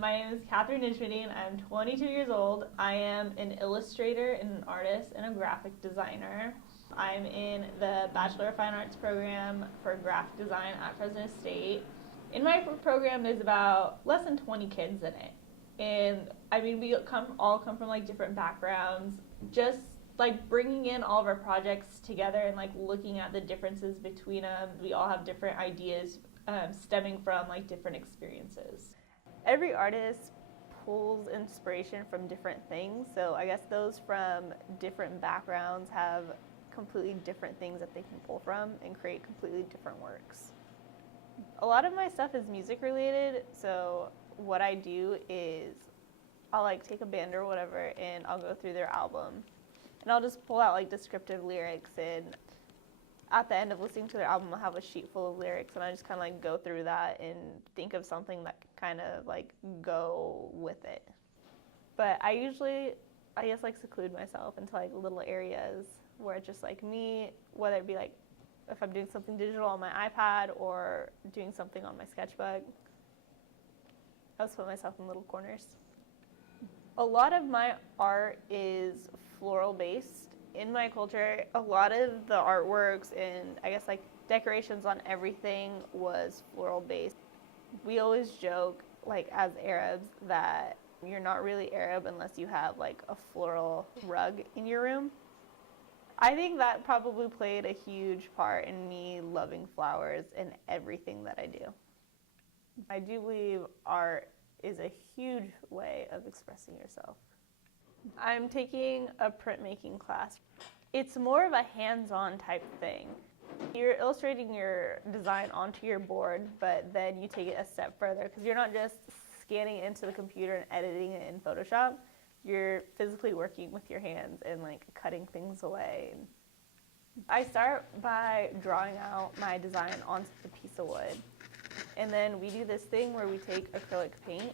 My name is Catherine Nijmadine. I'm 22 years old. I am an illustrator and an artist and a graphic designer. I'm in the Bachelor of Fine Arts program for graphic design at Fresno State. In my program, there's about less than 20 kids in it. And I mean, we all come from like different backgrounds. Just like bringing in all of our projects together and like looking at the differences between them. We all have different ideas stemming from like different experiences. Every artist pulls inspiration from different things, so I guess those from different backgrounds have completely different things that they can pull from and create completely different works. A lot of my stuff is music related, so what I do is I'll like take a band or whatever and I'll go through their album and I'll just pull out like descriptive lyrics, and at the end of listening to their album I'll have a sheet full of lyrics and I just kind of like go through that and think of something that kind of like go with it. But I usually, I guess, like seclude myself into like little areas where it's just like me, whether it be like if I'm doing something digital on my iPad or doing something on my sketchbook. I'll just put myself in little corners. A lot of my art is floral based. In my culture, a lot of the artworks and I guess like decorations on everything was floral based. We always joke, like as Arabs, that you're not really Arab unless you have like a floral rug in your room. I think that probably played a huge part in me loving flowers in everything that I do. I do believe art is a huge way of expressing yourself. I'm taking a printmaking class. It's more of a hands-on type thing. You're illustrating your design onto your board, but then you take it a step further because you're not just scanning it into the computer and editing it in Photoshop. You're physically working with your hands and like cutting things away. I start by drawing out my design onto the piece of wood. And then we do this thing where we take acrylic paint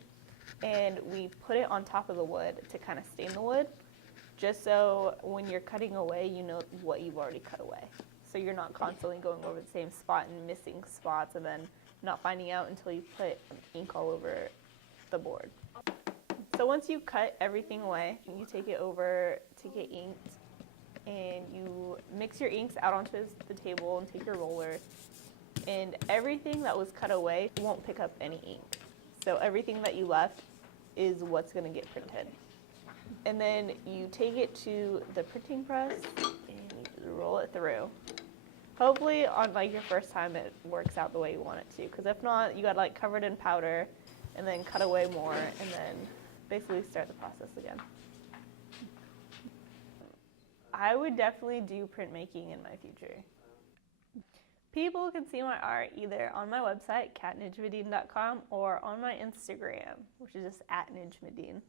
and we put it on top of the wood to kind of stain the wood, just so when you're cutting away, you know what you've already cut away. So you're not constantly going over the same spot and missing spots and then not finding out until you put ink all over the board. So once you cut everything away, you take it over to get inked and you mix your inks out onto the table and take your roller, and everything that was cut away won't pick up any ink. So everything that you left is what's going to get printed. And then you take it to the printing press and you roll it through. Hopefully on like your first time it works out the way you want it to, because if not, you got to like cover it in powder and then cut away more and then basically start the process again. I would definitely do printmaking in my future. People can see my art either on my website, catnijmadine.com, or on my Instagram, which is just @nijmadine.